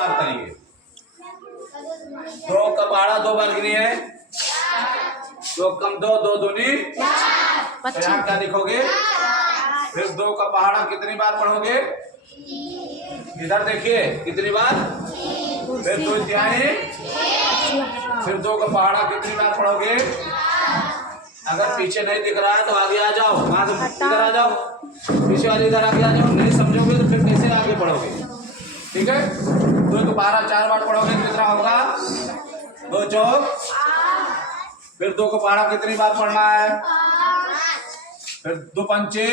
बार करेंगे। 2 का पहाड़ा 2 बार गिनी है, 2 कम 2, 2 दूनी 4। यहाँ क्या लिखोगे? फिर 2 का पहाड़ा कितनी बार पढ़ोगे? इधर देखिए कितनी बार, फिर 2 तिहाई, फिर 2 का पहाड़ा कितनी बार पढ़ोगे? अगर पीछे नहीं दिख रहा है तो आगे आ जाओ, वहां से इधर आ जाओ, पीछे वाले इधर आगे आ जाओ। नहीं समझोगे तो फिर कैसे आगे पढ़ोगे? ठीक है, 2 का पहाड़ा 4 बार पढ़ोगे कितना होगा? 2 चौक, फिर 2 का पहाड़ा कितनी बार पढ़ना है? फिर 2 पंचे,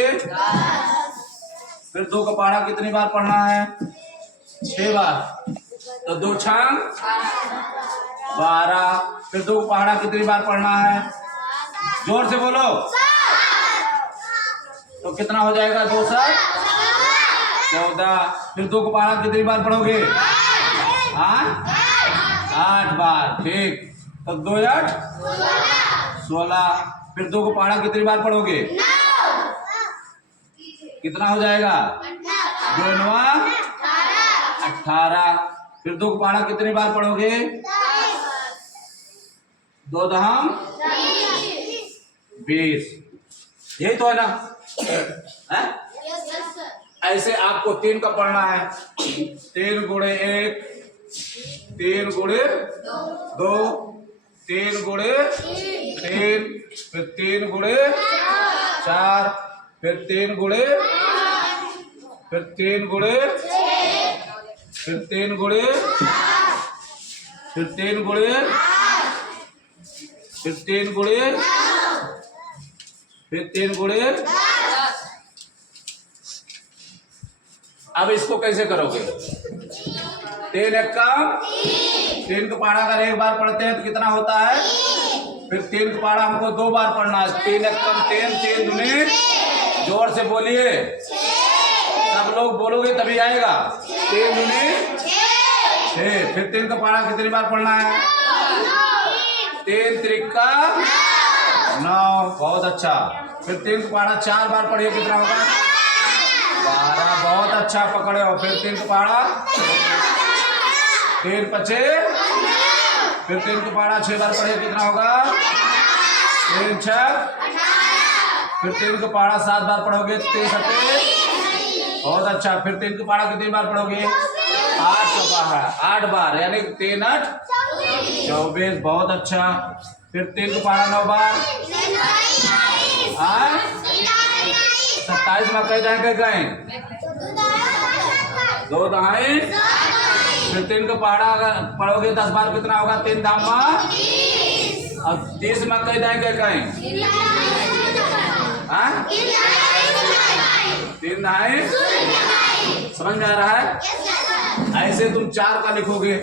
फिर 2 का पहाड़ा कितनी बार पढ़ना है? 6 बार। तो 2 छंग 12, फिर 2 का पहाड़ा कितनी बार पढ़ना है? जोर से बोलो। तो कितना हो जाएगा? 2 7 14, फिर 2 का पहाड़ा कितनी बार पढ़ोगे? 8 बार। ठीक, तो 2 8 16, फिर 2 का पहाड़ा कितनी बार पढ़ोगे? कितना हो जाएगा? 2 9 18, फिर 2 का पहाड़ा कितनी बार पढ़ोगे? 2 दहम 20। यही तो है ना? है? ऐसे आपको 3 का पढ़ना है। 3 गुणे 1, 3 गुणे 2, 3 गुणे 3, फिर 3 गुणे 4, फिर 3 गुणे, फिर 3 गुणे, फिर 3 गुणे, फिर 3 गुणे, फिर 3 गुणे, फिर 3 गुणे। अब इसको कैसे करोगे? 3 1 का 3 का पहाड़ा अगर 1 बार पढ़ते हैं तो कितना होता है? फिर 3 का पहाड़ा हमको 2 बार पढ़ना है। 3 1 कम 3, 3 दूनी, जोर से बोलिए, सब लोग बोलोगे तभी आएगा। 3 दूनी 6, फिर 3 का पहाड़ा कितनी बार पढ़ना है? 3 त्रिका 9, बहुत अच्छा। फिर 3 का पहाड़ा 4 बार पढ़िए, कितना होगा? 12, बहुत अच्छा पकड़े हो। फिर 3 का पहाड़ा 3 पचे, फिर 3 का पहाड़ा 6 बार पढ़िए, कितना होगा? 3 6, फिर 3 का पहाड़ा 7 बार पढ़ोगे, 3 7, बहुत अच्छा। फिर 3 का पहाड़ा कितनी बार पढ़ोगे? 8 का पहाड़ा 8 बार, यानी 3 8 24, बहुत अच्छा। फिर 3 का पहाड़ा 9 बार, 27 में कई दाएं कहीं 2 दाएं, फिर 3 का पहाड़ा अगर पढ़ोगे 10 बार, कितना होगा? 3 धामा, और 30 में कई दाएं कहीं 3 दाएं। समझ में आ रहा है? ऐसे तुम 4 का लिखोगे।